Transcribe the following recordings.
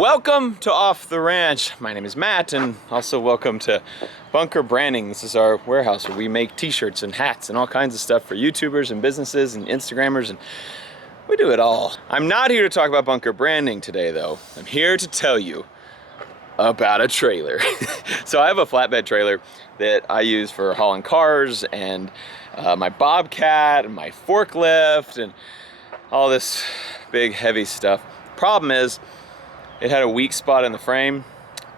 Welcome to Off the Ranch. My name is Matt, and also welcome to Bunker Branding. This is our warehouse where we make t-shirts and hats and all kinds of stuff for YouTubers and businesses and Instagrammers, and we do it all. I'm not here to talk about bunker branding today though. I'm here to tell you about a trailer. So I have a flatbed trailer that I use for hauling cars and my Bobcat and my forklift and all this big heavy stuff. Problem is, it had a weak spot in the frame,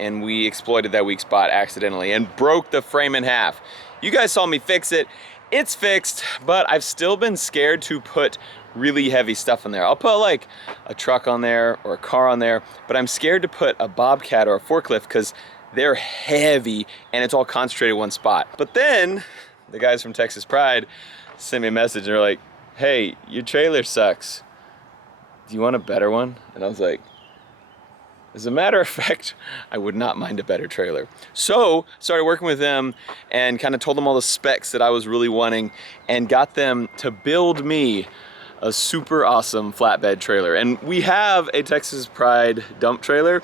and we exploited that weak spot accidentally and broke the frame in half. You guys saw me fix it. It's fixed, but I've still been scared to put really heavy stuff in there. I'll put like a truck on there or a car on there, but I'm scared to put a Bobcat or a forklift because they're heavy and it's all concentrated in one spot. But then the guys from Texas Pride sent me a message and they're like, hey, your trailer sucks. Do you want a better one? And I was like, as a matter of fact, I would not mind a better trailer. So started working with them and kind of told them all the specs that I was really wanting and got them to build me a super awesome flatbed trailer. And we have a Texas Pride dump trailer,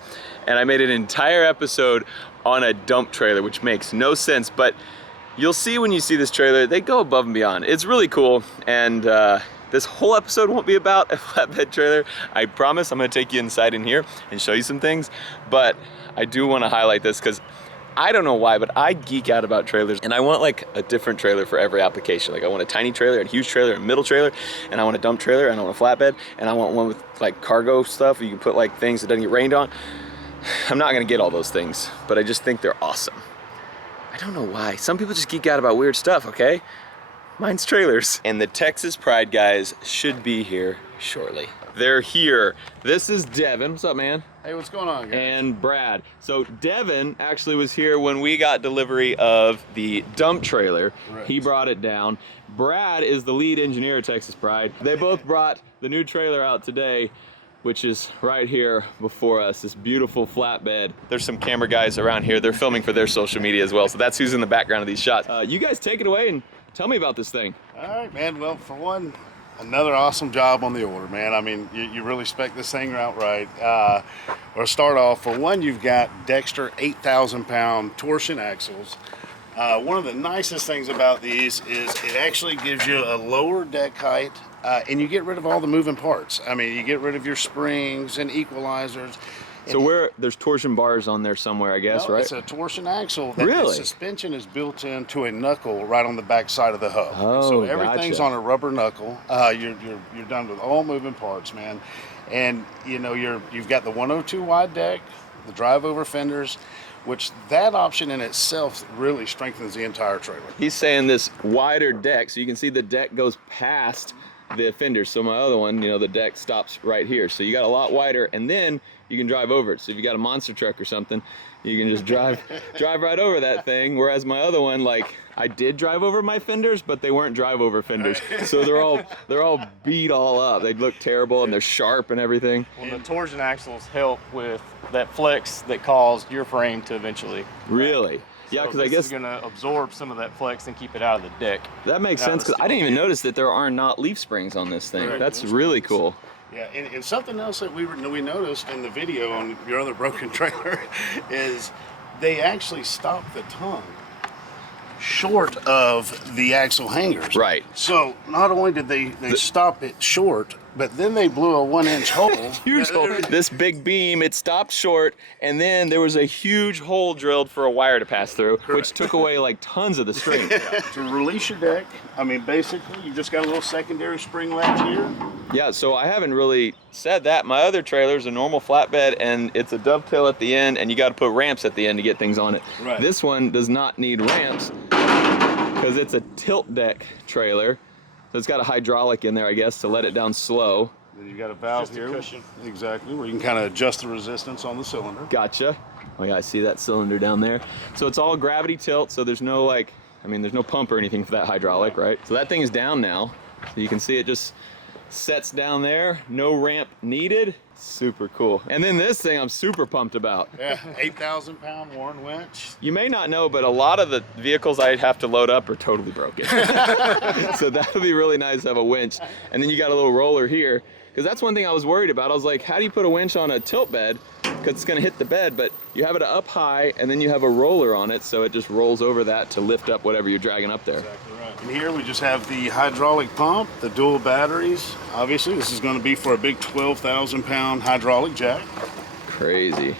and I made an entire episode on a dump trailer, which makes no sense, but you'll see when you see this trailer, they go above and beyond. It's really cool, and this whole episode won't be about a flatbed trailer. I promise I'm gonna take you inside in here and show you some things, but I do wanna highlight this because I don't know why, but I geek out about trailers, and I want like a different trailer for every application. Like I want a tiny trailer, a huge trailer, a middle trailer, and I want a dump trailer, and I want a flatbed, and I want one with like cargo stuff where you can put like things that doesn't get rained on. I'm not gonna get all those things, but I just think they're awesome. I don't know why. Some people just geek out about weird stuff, okay? Mine's trailers. And the Texas Pride guys should be here shortly. They're here. This is Devin. What's up, man? Hey, what's going on, guys? And Brad. So Devin actually was here when we got delivery of the dump trailer. Right. He brought it down. Brad is the lead engineer at Texas Pride. They both brought the new trailer out today, which is right here before us, this beautiful flatbed. There's some camera guys around here. They're filming for their social media as well, so that's who's in the background of these shots. You guys take it away and tell me about this thing. All right, man. Well, for one, another awesome job on the order, man. I mean, you really spec this thing out right. Or start off, for one, you've got Dexter 8,000-pound torsion axles. One of the nicest things about these is it actually gives you a lower deck height, and you get rid of all the moving parts. I mean, you get rid of your springs and equalizers. So there's torsion bars on there somewhere, I guess, No, right? It's a torsion axle. Really? The suspension is built into a knuckle right on the back side of the hub. Oh, so everything's gotcha. on a rubber knuckle. You're done with all moving parts, man. And you know you've got the 102 wide deck, the drive over fenders, which that option in itself really strengthens the entire trailer. He's saying this wider deck, so you can see the deck goes past the fenders. So my other one, you know, the deck stops right here. So you got a lot wider, and then you can drive over it. So if you got a monster truck or something, you can just drive right over that thing. Whereas my other one, like, I did drive over my fenders, but they weren't drive over fenders. So they're all beat all up. They look terrible and they're sharp and everything. Well, the torsion axles help with that flex that caused your frame to eventually Really? crack. Yeah, So because I this guess is going to absorb some of that flex and keep it out of the deck. that makes out of sense, the because I didn't even steel. notice that there are not leaf springs on this thing. Right. That's really cool. Yeah, and something else that we noticed in the video on your other broken trailer is they actually stop the tongue short of the axle hangers. Right. So not only did they stop it short, but then they blew a 1-inch hole. Huge hole. This big beam, it stopped short, and then there was a huge hole drilled for a wire to pass through, which took away like tons of the string. To release your deck, I mean, basically, you just got a little secondary spring latch here. Yeah, so I haven't really said that. My other trailer is a normal flatbed, and it's a dovetail at the end, and you got to put ramps at the end to get things on it. Right. This one does not need ramps because it's a tilt deck trailer. So it's got a hydraulic in there, I guess, to let it down slow. Then you got a valve Just a here. cushion. Exactly, where you can kind of adjust the resistance on the cylinder. Gotcha. Oh yeah, I see that cylinder down there. So it's all gravity tilt, so there's no there's no pump or anything for that hydraulic, right? So that thing is down now. So you can see it just sets down there, no ramp needed. Super cool. And then this thing I'm super pumped about. Yeah, 8,000-pound Warren winch. You may not know, but a lot of the vehicles I have to load up are totally broken. So that'll be really nice to have a winch. And then you got a little roller here, because that's one thing I was worried about. I was like, how do you put a winch on a tilt bed because it's gonna hit the bed, but you have it up high and then you have a roller on it, so it just rolls over that to lift up whatever you're dragging up there. Exactly right. And here we just have the hydraulic pump, the dual batteries. Obviously, this is going to be for a big 12,000 pound hydraulic jack. Crazy.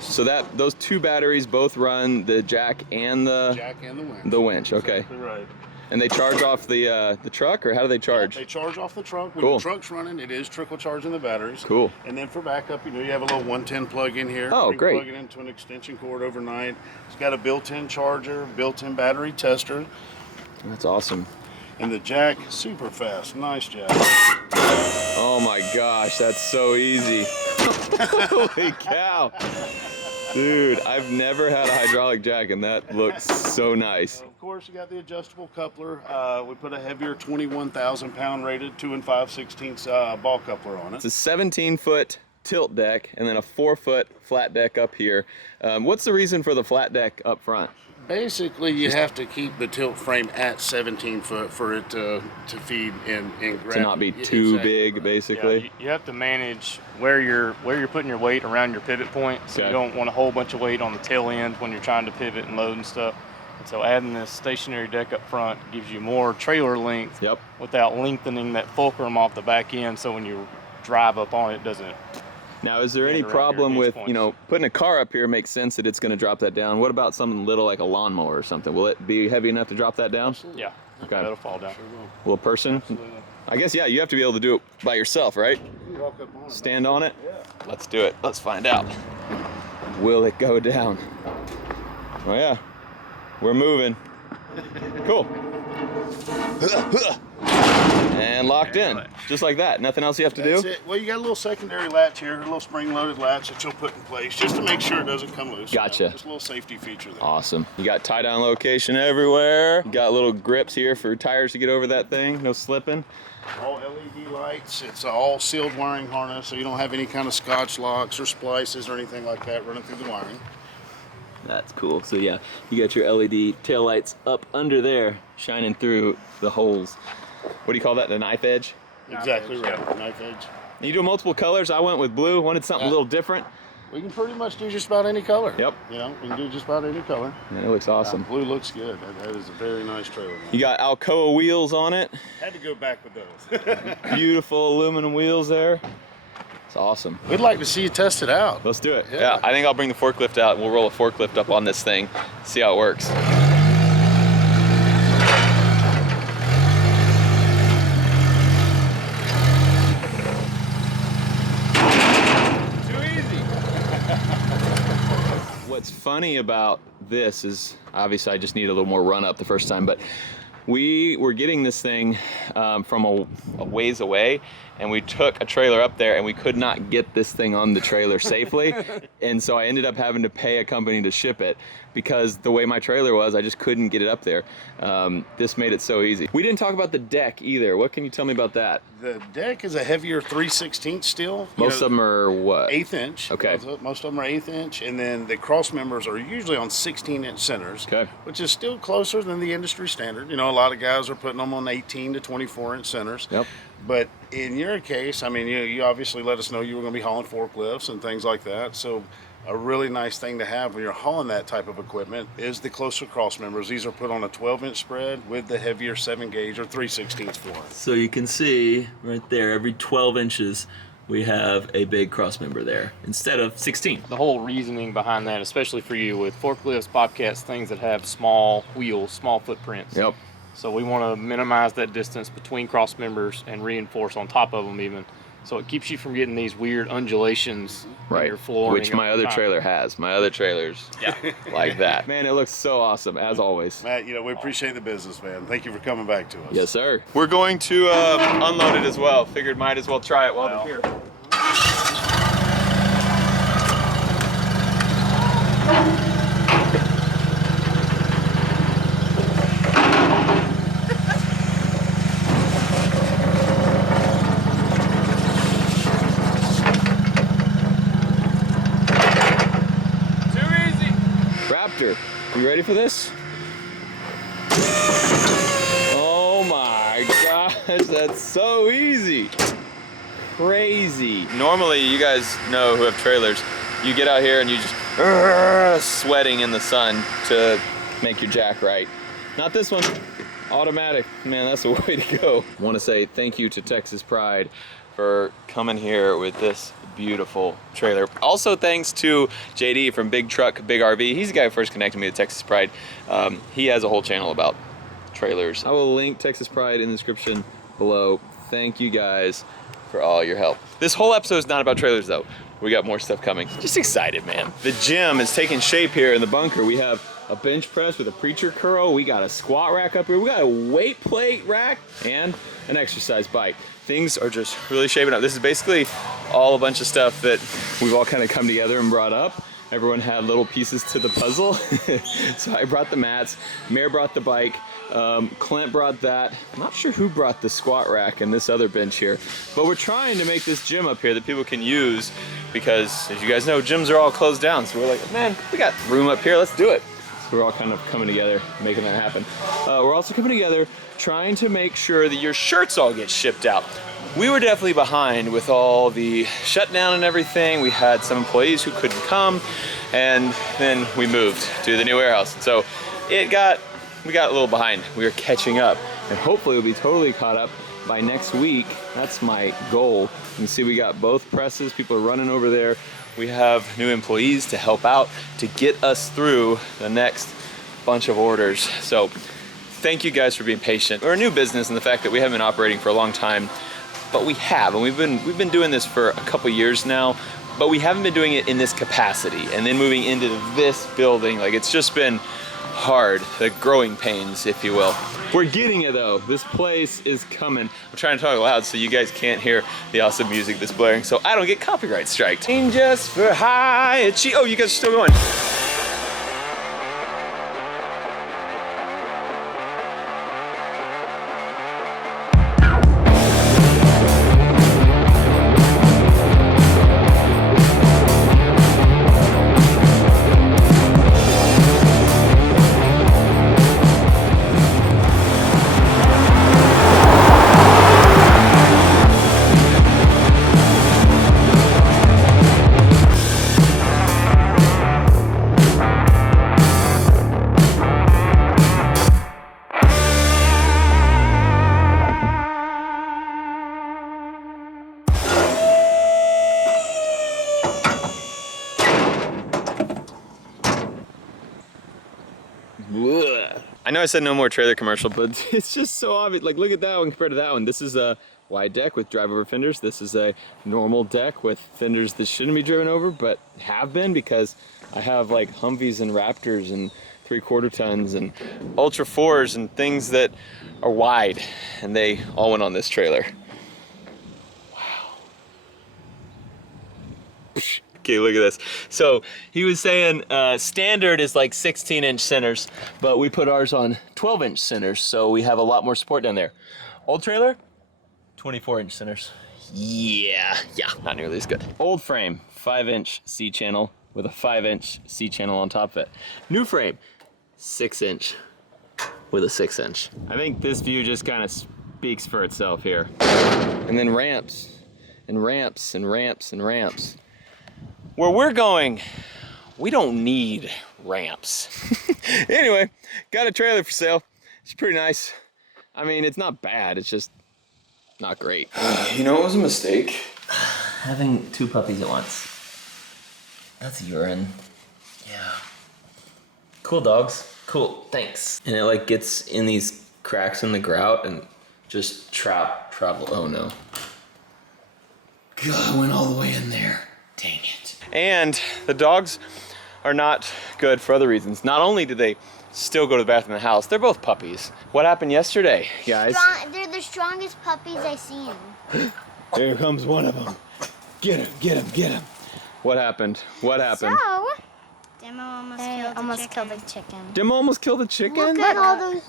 So those 2 batteries both run the jack and the winch. The winch, okay. Exactly right. And they charge off the truck, or how do they charge? They charge off the truck. When Cool. the truck's running, it is trickle charging the batteries. Cool. And then for backup, you have a little 110 plug in here. Oh, you can great. Plug it into an extension cord overnight. It's got a built-in charger, built-in battery tester. That's awesome. And the jack, super fast. Nice jack. Oh my gosh, that's so easy. Holy cow. Dude, I've never had a hydraulic jack and that looks so nice. Of course, you got the adjustable coupler. We put a heavier 21,000 pound rated 2 5/16 ball coupler on it. It's a 17-foot tilt deck and then a 4-foot flat deck up here. What's the reason for the flat deck up front? Basically, you have to keep the tilt frame at 17 foot for it to feed and grab. To not be too big, basically. Yeah, you have to manage where you're putting your weight around your pivot point. So Okay. you don't want a whole bunch of weight on the tail end when you're trying to pivot and load and stuff. And so adding this stationary deck up front gives you more trailer length Yep. without lengthening that fulcrum off the back end. So when you drive up on it, doesn't. Now, is there any Interrupt your problem hinge with, points. putting a car up here makes sense that it's going to drop that down. What about something little like a lawnmower or something? Will it be heavy enough to drop that down? Yeah. Okay. That'll fall down. Will a person? Absolutely. I guess, yeah, you have to be able to do it by yourself, right? You can walk up on it. Stand on it? Yeah. Let's do it. Let's find out. Will it go down? Oh yeah, we're moving. Cool. And locked in, just like that. Nothing else you have to That's do? it. Well, you got a little secondary latch here, a little spring-loaded latch that you'll put in place just to make sure it doesn't come loose. Gotcha. Just a little safety feature there. Awesome. You got tie-down location everywhere. You got little grips here for tires to get over that thing. No slipping. All LED lights. It's all sealed wiring harness, so you don't have any kind of scotch locks or splices or anything like that running through the wiring. That's cool. So yeah, you got your LED taillights up under there, shining through the holes. What do you call that? The knife edge? Exactly edge, right. yeah. Knife edge. You do multiple colors. I went with blue. Wanted something a little different. We can pretty much do just about any color. Yep. We can do just about any color. And it looks awesome. Blue looks good. That is a very nice trailer. Man. You got Alcoa wheels on it. Had to go back with those. Beautiful aluminum wheels there. It's awesome. We'd like to see you test it out. Let's do it. Yeah. Yeah, I think I'll bring the forklift out and we'll roll a forklift up on this thing, see how it works. What's funny about this is, obviously I just need a little more run up the first time, but we were getting this thing from a ways away, and we took a trailer up there and we could not get this thing on the trailer safely. And so I ended up having to pay a company to ship it because the way my trailer was, I just couldn't get it up there. This made it so easy. We didn't talk about the deck either. What can you tell me about that? The deck is a heavier 3/16 steel. Most of them are what? 1/8 inch. Okay. Most of them are 1/8 inch, and then the cross members are usually on 16-inch centers. Okay. Which is still closer than the industry standard. A lot of guys are putting them on 18 to 24-inch centers. Yep. But in your case, I mean, you obviously let us know you were going to be hauling forklifts and things like that. So a really nice thing to have when you're hauling that type of equipment is the closer cross members. These are put on a 12-inch spread with the heavier 7-gauge or 3/16 floor. So you can see right there, every 12 inches, we have a big cross member there instead of 16. The whole reasoning behind that, especially for you with forklifts, bobcats, things that have small wheels, small footprints. Yep. So we want to minimize that distance between cross members and reinforce on top of them even. So it keeps you from getting these weird undulations in Right, your flooring. which my other trailer has. My other trailer's Yeah. like that. Man, it looks so awesome, as always. Matt, we appreciate the business, man. Thank you for coming back to us. Yes, sir. We're going to unload it as well. Figured might as well try it while we're here. Raptor, you ready for this? Oh my gosh, that's so easy. Crazy. Normally, you guys know who have trailers, you get out here and you just sweating in the sun to make your jack right. Not this one, automatic. Man, that's the way to go. I want to say thank you to Texas Pride for coming here with this beautiful trailer. Also thanks to JD from Big Truck, Big RV. He's the guy who first connected me to Texas Pride. He has a whole channel about trailers. I will link Texas Pride in the description below. Thank you guys for all your help. This whole episode is not about trailers though. We got more stuff coming. Just excited, man. The gym is taking shape here in the bunker. We have a bench press with a preacher curl. We got a squat rack up here. We got a weight plate rack and an exercise bike. Things are just really shaping up. This is basically all a bunch of stuff that we've all kind of come together and brought up. Everyone had little pieces to the puzzle. So I brought the mats, Mare brought the bike, Clint brought that. I'm not sure who brought the squat rack and this other bench here, but we're trying to make this gym up here that people can use because, as you guys know, gyms are all closed down. So we're like, man, we got room up here, let's do it. So we're all kind of coming together, making that happen. We're also coming together, trying to make sure that your shirts all get shipped out. We were definitely behind with all the shutdown and everything. We had some employees who couldn't come, and then we moved to the new warehouse. So we got a little behind. We are catching up, and hopefully we'll be totally caught up by next week. That's my goal. You can see we got both presses. People are running over there. We have new employees to help out to get us through the next bunch of orders. So thank you guys for being patient. We're a new business, and the fact that we haven't been operating for a long time, but we have, and we've been doing this for a couple years now, but we haven't been doing it in this capacity. And then moving into this building, like, it's just been hard, the growing pains, if you will. We're getting it though. This place is coming. I'm trying to talk loud so you guys can't hear the awesome music that's blaring, so I don't get copyright striked. Just for high achieve. Oh, you guys are still going. I know I said no more trailer commercial, but it's just so obvious. Like, look at that one compared to that one. This is a wide deck with drive over fenders. This is a normal deck with fenders that shouldn't be driven over, but have been, because I have like Humvees and Raptors and 3/4 tons and Ultra 4s and things that are wide, and they all went on this trailer. Wow. Okay, look at this. So he was saying standard is like 16-inch centers, but we put ours on 12-inch centers, so we have a lot more support down there. Old trailer, 24-inch centers. Yeah, not nearly as good. Old frame, 5-inch C-channel with a 5-inch C-channel on top of it. New frame, 6-inch with a 6-inch. I think this view just kind of speaks for itself here. And then ramps, and ramps, and ramps, and ramps. Where we're going, we don't need ramps. Anyway, got a trailer for sale. It's pretty nice. I mean, it's not bad, it's just not great. You know what was a mistake? Having 2 puppies at once. That's urine. Yeah. Cool dogs. Cool, thanks. And it like gets in these cracks in the grout and just travel. Oh no. God, I went all the way in there. Dang it. And the dogs are not good for other reasons. Not only do they still go to the bathroom in the house, they're both puppies. What happened yesterday, guys? They're the strongest puppies I've seen. Here comes one of them. Get him, get him, get him. What happened? What happened? So, Demo almost killed the chicken. Demo almost killed the chicken? Look at all those.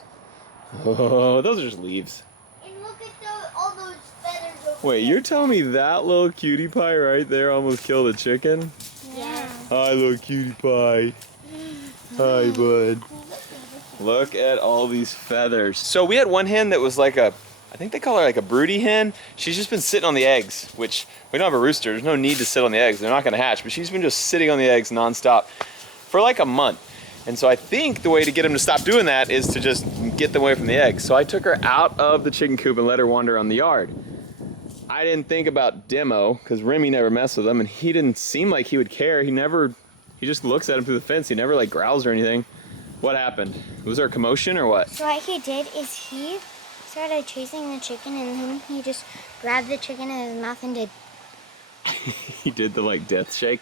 Oh, those are just leaves. And look at all those feathers over Wait, there. you're telling me that little cutie pie right there almost killed a chicken? Yeah. Hi, little cutie pie. Hi, bud. Look at all these feathers. So we had one hen that was like a I think they call her like a broody hen. She's just been sitting on the eggs, which we don't have a rooster. There's no need to sit on the eggs. They're not gonna hatch, but she's been just sitting on the eggs nonstop for like a month. And so I think the way to get them to stop doing that is to just get them away from the eggs. So I took her out of the chicken coop and let her wander on the yard. I didn't think about Demo, because Remy never messed with him, and he didn't seem like he would care. He just looks at him through the fence. He never like growls or anything. What happened? Was there a commotion or what? So what he did is he started chasing the chicken, and then he just grabbed the chicken in his mouth and did. He did the like death shake.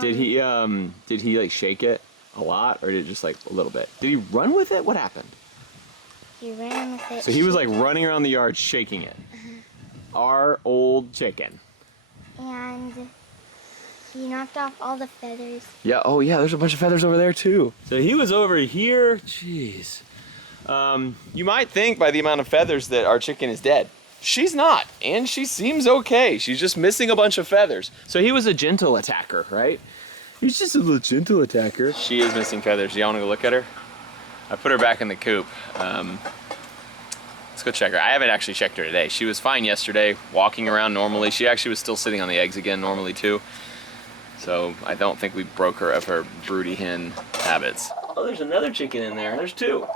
Did he like shake it a lot, or did it just like a little bit? Did he run with it? What happened? He ran with it. So he was like running around the yard shaking it. Our old chicken. And he knocked off all the feathers. Yeah, oh yeah, there's a bunch of feathers over there too. So he was over here, jeez. You might think by the amount of feathers that our chicken is dead. She's not, and she seems okay. She's just missing a bunch of feathers. So he was a gentle attacker, right? He's just a little gentle attacker. She is missing feathers. Y'all wanna go look at her? I put her back in the coop. Let's go check her. I haven't actually checked her today. She was fine yesterday, walking around normally. She actually was still sitting on the eggs again normally too. So I don't think we broke her of her broody hen habits. Oh, there's another chicken in there. There's two.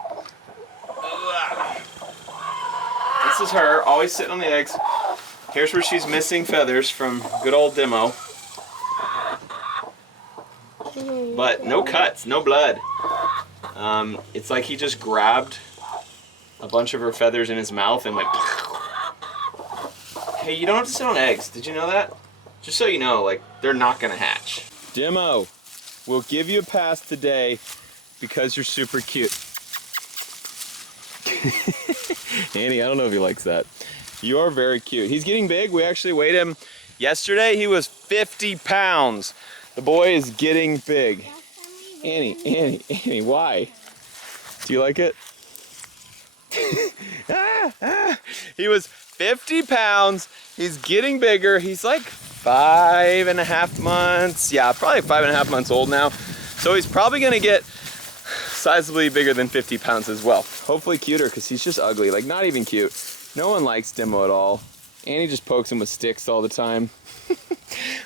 This is her, always sitting on the eggs. Here's where she's missing feathers from good old Demo. But no cuts, no blood. It's like he just grabbed a bunch of her feathers in his mouth and went. Hey, you don't have to sit on eggs. Did you know that? Just so you know, like, they're not gonna hatch. Demo, we'll give you a pass today because you're super cute. Annie, I don't know if he likes that. You are very cute. He's getting big. We actually weighed him yesterday. He was 50 pounds. The boy is getting big. Annie, why? Do you like it? He was 50 pounds. He's getting bigger. He's like 5.5 months. Yeah, probably 5.5 months old now. So he's probably gonna get sizably bigger than 50 pounds as well. Hopefully cuter, because he's just ugly. Like, not even cute. No one likes Demo at all. Annie just pokes him with sticks all the time.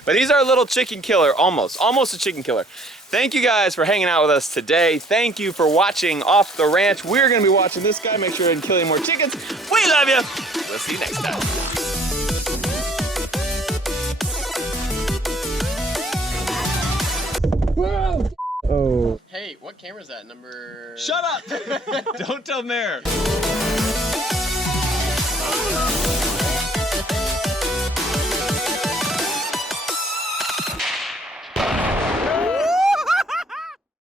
But he's our little chicken killer, almost a chicken killer. Thank you guys for hanging out with us today. Thank you for watching Off the Ranch. We're gonna be watching this guy. Make sure and kill any more chickens. We love you. We'll see you next time. Oh. Hey, what camera is that? Number... Shut up! Don't tell Mayor.